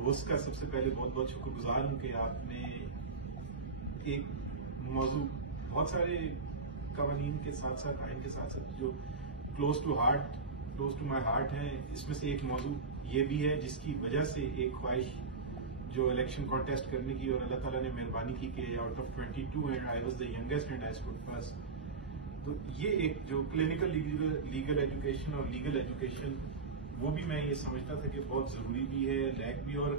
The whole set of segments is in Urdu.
ہوسٹ کا سب سے پہلے بہت بہت شکر گزار ہوں کہ آپ نے ایک موضوع بہت سارے قوانین کے ساتھ ساتھ آئین کے ساتھ ساتھ جو کلوز ٹو مائی ہارٹ ہیں، اس میں سے ایک موضوع یہ بھی ہے جس کی وجہ سے ایک خواہش جو الیکشن کانٹیسٹ کرنے کی، اور اللہ تعالیٰ نے مہربانی کی کہ out of 22 and I was the youngest and I stood first. تو یہ ایک جو کلینکل لیگل ایجوکیشن اور لیگل ایجوکیشن، وہ بھی میں یہ سمجھتا تھا کہ بہت ضروری بھی ہے، لیک بھی. اور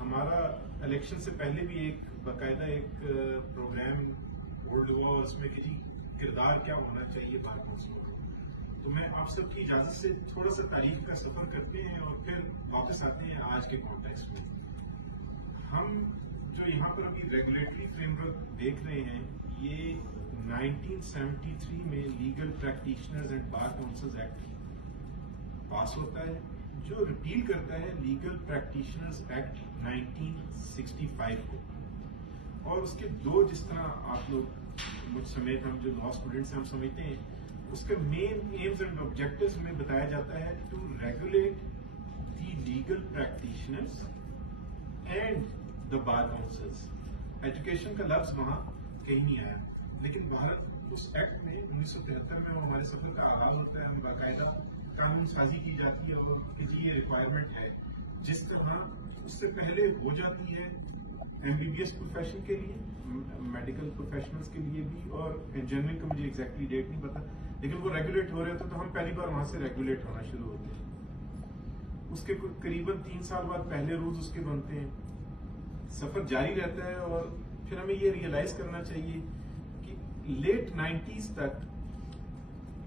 ہمارا الیکشن سے پہلے بھی ایک باقاعدہ ایک پروگرام ہولڈ ہوا اس میں کہ جی کردار کیا ہونا چاہیے بار کونسل. تو میں آپ سب کی اجازت سے تھوڑا سا تاریخ کا سفر کرتے ہیں اور پھر واپس آتے ہیں آج کے کانٹیکسٹ میں. ہم جو یہاں پر ابھی ریگولیٹری فریم ورک دیکھ رہے ہیں، یہ 1973 میں legal practitioners and bar councils act pass ہوتا ہے، جو ریپیل کرتا ہے لیگل پریکٹیشنرز ایکٹ 1965 کو. اور اس کے دو، جس طرح آپ لوگ مجھ سمیت ہم جو لا اسٹوڈنٹس ہیں ہم سمجھتے ہیں، اس کے مین ایمز اینڈ آبجیکٹوز میں بتایا جاتا ہے to regulate the legal practitioners and the bar councils. Education کا لفظ وہاں کہیں نہیں آیا، لیکن بھارت اس ایکٹ میں 1973 میں ہمارے سفر کا آغاز ہوتا ہے. ہم باقاعدہ قانون سازی کی جاتی ہے اور یہ ریکوائرمنٹ ہے. جس طرح اس سے پہلے ہو جاتی ہے MBBS پروفیشن کے لیے، میڈیکل پروفیشنلز کے لیے بھی، اور انجینئرنگ کا مجھے ایگزیکٹلی ڈیٹ نہیں پتا، لیکن وہ ریگولیٹ ہو رہے تھے تو ہم پہلی بار وہاں سے ریگولیٹ ہونا شروع ہوتے ہیں. اس کے قریباً 3 سال بعد پہلے رولز اس کے بنتے ہیں. سفر جاری رہتا ہے اور پھر ہمیں یہ ریئلائز کرنا چاہیے کہ لیٹ 90s تک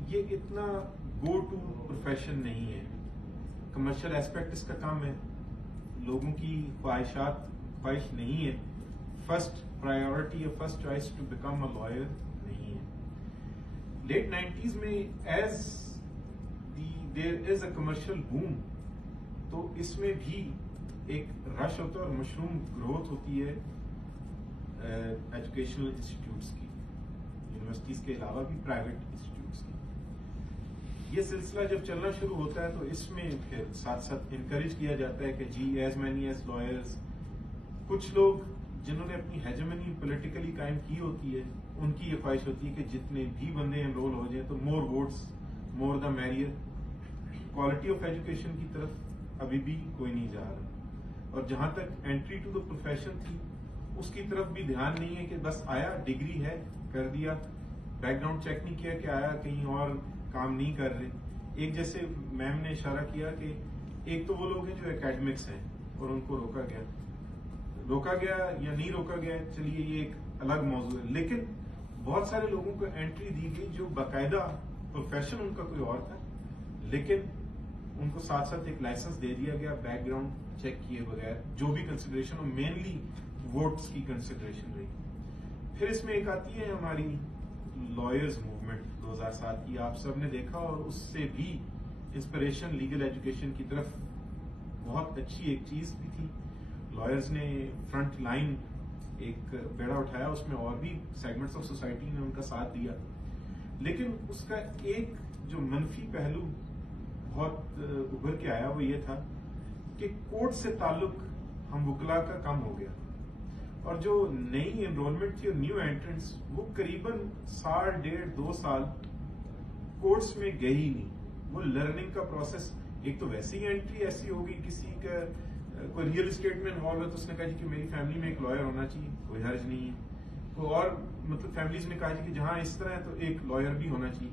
یہ اتنا گو ٹو پروفیشن نہیں ہے. کمرشل ایسپیکٹ اس کا کام ہے، لوگوں کی خواہش نہیں ہے، فرسٹ پرائیورٹی اور first choice to become a lawyer نہیں ہے. لیٹ 90s میں as there is a commercial boom, تو اس میں بھی ایک رش ہوتا ہے اور مشروم گروتھ ہوتی ہے ایجوکیشنل انسٹیٹیوٹس کی، یونیورسٹیز کے علاوہ بھی پرائیویٹ انسٹیٹیوٹس کی. یہ سلسلہ جب چلنا شروع ہوتا ہے تو اس میں پھر ساتھ ساتھ انکریج کیا جاتا ہے کہ جی ایز مینی ایز لائرز. کچھ لوگ جنہوں نے اپنی ہیجمنی پولیٹیکلی قائم کی ہوتی ہے، ان کی یہ خواہش ہوتی ہے کہ جتنے بھی بندے انرول ہو جائیں تو more votes more the merrier. Quality of education کی طرف ابھی بھی کوئی نہیں جا رہا. اور جہاں تک انٹری ٹو دا پروفیشن تھی، اس کی طرف بھی دھیان نہیں ہے کہ بس آیا ڈگری ہے کر دیا، بیک گراؤنڈ چیک نہیں کیا کہ آیا کہیں اور کام نہیں کر رہے. ایک جیسے میم نے اشارہ کیا کہ ایک تو وہ لوگ ہیں جو اکیڈمکس ہیں اور ان کو روکا گیا یا نہیں روکا گیا، چلیے یہ ایک الگ موضوع ہے. لیکن بہت سارے لوگوں کو انٹری دی گئی جو باقاعدہ پروفیشن ان کا کوئی اور تھا، لیکن ان کو ساتھ ساتھ ایک لائسنس دے دیا گیا بیک گراؤنڈ چیک کیے بغیر، جو بھی کنسیڈریشن ہو، مینلی ووٹس کی کنسیڈریشن رہی. پھر اس میں ایک آتی ہے ہماری لائرز موومنٹ 2007 کی، آپ سب نے دیکھا، اور اس سے بھی انسپریشن لیگل ایجوکیشن کی طرف بہت اچھی ایک چیز بھی تھی. لائرز نے فرنٹ لائن ایک بیڑا اٹھایا، اس میں اور بھی سیگمنٹس آف سوسائٹی نے ان کا ساتھ دیا. لیکن اس کا ایک جو منفی پہلو بہت ابھر کے آیا وہ یہ تھا کہ کورٹ سے تعلق ہم وکلا کا کم ہو گیا، اور جو نئی انرولمنٹ تھی اور نیو انٹرنٹس، وہ قریباً 1.5-2 سال کورٹس میں گئے ہی نہیں. وہ لرننگ کا پروسیس، ایک تو ویسے ہی انٹری ایسی ہوگی، کسی کا کوئی ریئل اسٹیٹ میں انوالو ہے تو اس نے کہا جی کہ میری فیملی میں ایک لائر ہونا چاہیے، کوئی حرج نہیں ہے. کوئی اور مطلب فیملیز نے کہا جی کہ جہاں اس طرح ہے تو ایک لائر بھی ہونا چاہیے.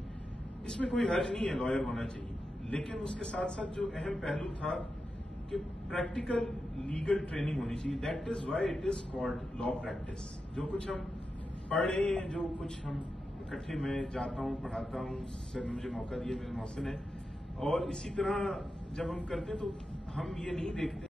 اس میں کوئی حرج نہیں ہے، لائر ہونا چاہیے. لیکن اس کے ساتھ ساتھ جو اہم پہلو تھا کہ پریکٹیکل لیگل ٹریننگ ہونی چاہیے. That is why it is called law practice. جو کچھ ہم پڑھ رہے ہیں، جو کچھ ہم اکٹھے میں جاتا ہوں پڑھاتا ہوں، سر نے مجھے موقع دیا، میرے محسن ہے، اور اسی طرح جب ہم کرتے ہیں تو ہم یہ نہیں دیکھتے